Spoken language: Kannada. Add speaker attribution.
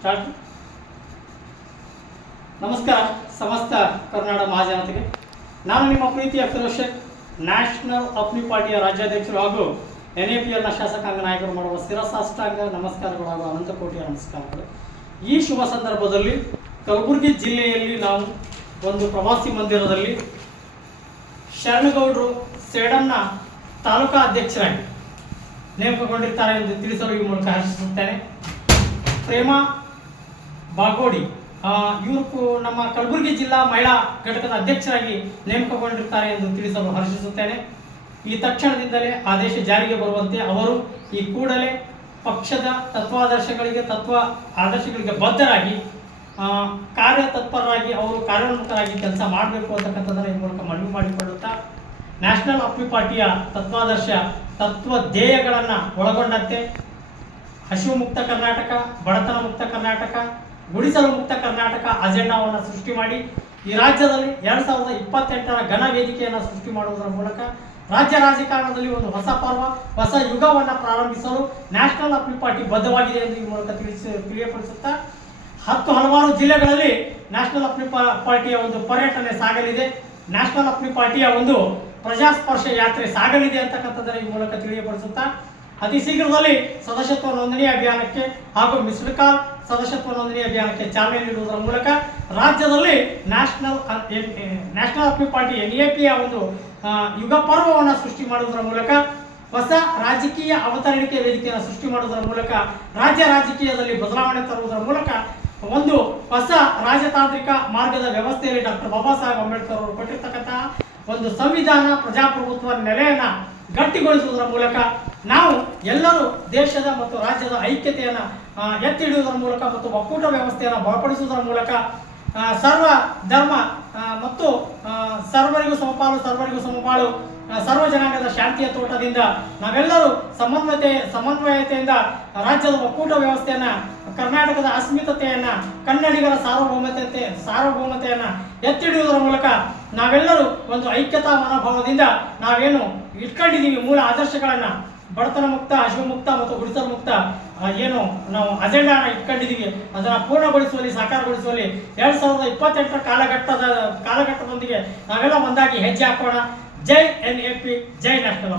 Speaker 1: ಸ್ಟಾರ್ಟ್. ನಮಸ್ಕಾರ, ಸಮಸ್ತ ಕರ್ನಾಟಕ ಮಹಾಜನತೆಗೆ. ನಾನು ನಿಮ್ಮ ಪ್ರೀತಿಯ ಫೆಲೋಶಿಪ್ ನ್ಯಾಷನಲ್ ಅಪ್ನಿ ಪಾರ್ಟಿಯ ರಾಜ್ಯಾಧ್ಯಕ್ಷರು ಹಾಗೂ ಎನ್ ಎ ಪಿ ಎಲ್ನ ಶಾಸಕಾಂಗ ನಾಯಕರು ಮಾಡುವ ಶಿರಸಾಷ್ಟಾಂಗ ನಮಸ್ಕಾರಗಳು ಹಾಗೂ ಅನಂತಕೋಟಿಯ ನಮಸ್ಕಾರಗಳು. ಈ ಶುಭ ಸಂದರ್ಭದಲ್ಲಿ ಕಲಬುರಗಿ ಜಿಲ್ಲೆಯಲ್ಲಿ ನಾವು ಒಂದು ಪ್ರವಾಸಿ ಮಂದಿರದಲ್ಲಿ ಶರಣಗೌಡರು ಸೇಡಂನ ತಾಲೂಕಾ ಅಧ್ಯಕ್ಷರಾಗಿ ನೇಮಕಗೊಂಡಿರ್ತಾರೆ ಎಂದು ತಿಳಿಸಲು ಈ ಮೂಲಕ ಹರ್ಷಿಸುತ್ತೇನೆ. ಪ್ರೇಮ ಬಾಗೋಡಿ. ಇವರು ನಮ್ಮ ಕಲಬುರಗಿ ಜಿಲ್ಲಾ ಮಹಿಳಾ ಘಟಕದ ಅಧ್ಯಕ್ಷರಾಗಿ ನೇಮಕಗೊಂಡಿರ್ತಾರೆ ಎಂದು ತಿಳಿಸಲು ಹರ್ಷಿಸುತ್ತೇನೆ. ಈ ತಕ್ಷಣದಿಂದಲೇ ಆದೇಶ ಜಾರಿಗೆ ಬರುವಂತೆ ಅವರು ಈ ಕೂಡಲೇ ಪಕ್ಷದ ತತ್ವಾದರ್ಶಗಳಿಗೆ, ತತ್ವ ಆದರ್ಶಗಳಿಗೆ ಬದ್ಧರಾಗಿ ಕಾರ್ಯತತ್ಪರರಾಗಿ, ಅವರು ಕಾರ್ಯೋನ್ಮುಖರಾಗಿ ಕೆಲಸ ಮಾಡಬೇಕು ಅಂತಕ್ಕಂಥದ್ದನ್ನು ಈ ಮೂಲಕ ಮನವಿ ಮಾಡಿಕೊಳ್ಳುತ್ತಾ, ನ್ಯಾಷನಲ್ ಅಪ್ಪಿ ಪಾರ್ಟಿಯ ತತ್ವಾದರ್ಶ ತತ್ವ ಧ್ಯೇಯಗಳನ್ನು ಒಳಗೊಂಡಂತೆ, ಹಸಿವು ಮುಕ್ತ ಕರ್ನಾಟಕ, ಬಡತನ ಮುಕ್ತ ಕರ್ನಾಟಕ ಗುಡಿಸಲು ಮುಕ್ತ ಕರ್ನಾಟಕ ಅಜೆಂಡಾವನ್ನು ಸೃಷ್ಟಿ ಮಾಡಿ, ಈ ರಾಜ್ಯದಲ್ಲಿ ಎರಡು ಸಾವಿರದ ಇಪ್ಪತ್ತೆಂಟರ ಘನ ವೇದಿಕೆಯನ್ನು ಸೃಷ್ಟಿ ಮಾಡುವುದರ ಮೂಲಕ ರಾಜ್ಯ ರಾಜಕಾರಣದಲ್ಲಿ ಒಂದು ಹೊಸ ಪರ್ವ, ಹೊಸ ಯುಗವನ್ನು ಪ್ರಾರಂಭಿಸಲು ನ್ಯಾಷನಲ್ ಅಪೀಲ್ ಪಾರ್ಟಿ ಬದ್ಧವಾಗಿದೆ ಎಂದು ಈ ಮೂಲಕ ತಿಳಿಸಿ, ತಿಳಿಯಪಡಿಸುತ್ತಾ, ಹತ್ತು ಹಲವಾರು ಜಿಲ್ಲೆಗಳಲ್ಲಿ ನ್ಯಾಷನಲ್ ಅಪ್ಲಿ ಪಾರ್ಟಿಯ ಒಂದು ಪರ್ಯಟನೆ ಸಾಗಲಿದೆ. ನ್ಯಾಷನಲ್ ಅಪ್ಲಿ ಪಾರ್ಟಿಯ ಒಂದು ಪ್ರಜಾಸ್ಪರ್ಶ ಯಾತ್ರೆ ಸಾಗಲಿದೆ ಅಂತಕ್ಕಂಥದ್ದನ್ನು ಈ ಮೂಲಕ ತಿಳಿಯಪಡಿಸುತ್ತಾ, ಅತಿ ಶೀಘ್ರದಲ್ಲಿ ಸದಸ್ಯತ್ವ ನೋಂದಣಿ ಅಭಿಯಾನಕ್ಕೆ ಹಾಗೂ ಮಿಸ್ಡ್ ಕಾಲ್ ಸದಸ್ಯತ್ವ ನೋಂದಣಿ ಅಭಿಯಾನಕ್ಕೆ ಚಾಲನೆ ನೀಡುವುದರ ಮೂಲಕ ರಾಜ್ಯದಲ್ಲಿ ನ್ಯಾಷನಲ್ ನ್ಯಾಷನಲ್ ಅಪ್ಲಿ ಪಾರ್ಟಿ ಎನ್ ಎ ಪಿಯ ಒಂದು ಯುಗ ಪರ್ವವನ್ನು ಸೃಷ್ಟಿ ಮಾಡುವುದರ ಮೂಲಕ ಹೊಸ ರಾಜಕೀಯ ಅವತರಣಿಕೆ ವೇದಿಕೆಯನ್ನು ಸೃಷ್ಟಿ ಮಾಡುವುದರ ಮೂಲಕ ರಾಜ್ಯ ರಾಜಕೀಯದಲ್ಲಿ ಬದಲಾವಣೆ ತರುವುದರ ಮೂಲಕ ಒಂದು ಹೊಸ ರಾಜತಾಂತ್ರಿಕ ಮಾರ್ಗದ ವ್ಯವಸ್ಥೆಯಲ್ಲಿ ಡಾಕ್ಟರ್ ಬಾಬಾ ಸಾಹೇಬ್ ಅಂಬೇಡ್ಕರ್ ಅವರು ಕೊಟ್ಟಿರ್ತಕ್ಕಂತಹ ಒಂದು ಸಂವಿಧಾನ ಪ್ರಜಾಪ್ರಭುತ್ವ ನೆಲೆಯನ್ನು ಗಟ್ಟಿಗೊಳಿಸುವುದರ ಮೂಲಕ ನಾವು ಎಲ್ಲರೂ ದೇಶದ ಮತ್ತು ರಾಜ್ಯದ ಐಕ್ಯತೆಯನ್ನು ಎತ್ತಿ ಹಿಡಿಯುವುದರ ಮೂಲಕ ಮತ್ತು ಒಕ್ಕೂಟ ವ್ಯವಸ್ಥೆಯನ್ನು ಬಲಪಡಿಸುವುದರ ಮೂಲಕ ಸರ್ವ ಧರ್ಮ ಮತ್ತು ಸರ್ವರಿಗೂ ಸಮಪಾಲು ಸರ್ವರಿಗೂ ಸಮಪಾಲು ಸರ್ವ ಜನಾಂಗದ ಶಾಂತಿಯ ತೋಟದಿಂದ ನಾವೆಲ್ಲರೂ ಸಮನ್ವಯತೆ, ಸಮನ್ವಯತೆಯಿಂದ ರಾಜ್ಯದ ಒಕ್ಕೂಟ ವ್ಯವಸ್ಥೆಯನ್ನು, ಕರ್ನಾಟಕದ ಅಸ್ಮಿತತೆಯನ್ನು, ಕನ್ನಡಿಗರ ಸಾರ್ವಭೌಮತೆ ಸಾರ್ವಭೌಮತೆಯನ್ನು ಎತ್ತಿ ಹಿಡಿಯುವುದರ ಮೂಲಕ ನಾವೆಲ್ಲರೂ ಒಂದು ಐಕ್ಯತಾ ಮನೋಭಾವದಿಂದ ನಾವೇನು ಇಟ್ಕೊಂಡಿದ್ದೀವಿ ಮೂಲ ಆದರ್ಶಗಳನ್ನ. ಬಡತನ ಮುಕ್ತ ಹಸಿವು ಮುಕ್ತ ಮತ್ತು ಗುಡಿಸಲು ಮುಕ್ತ ಏನು ನಾವು ಅಜೆಂಡಾನ ಇಟ್ಕೊಂಡಿದ್ದೀವಿ ಅದನ್ನ ಪೂರ್ಣಗೊಳಿಸುವಲ್ಲಿ, ಸಾಕಾರಗೊಳಿಸುವಲ್ಲಿ ಎರಡ್ ಸಾವಿರದ ಇಪ್ಪತ್ತೆಂಟರ ಕಾಲಘಟ್ಟದ, ಕಾಲಘಟ್ಟದೊಂದಿಗೆ ನಾವೆಲ್ಲ ಒಂದಾಗಿ ಹೆಜ್ಜೆ ಹಾಕೋಣ. ಜೈ ಎನ್ ಎ ಪಿ, ಜೈ ನ್ಯಾಷನಲ್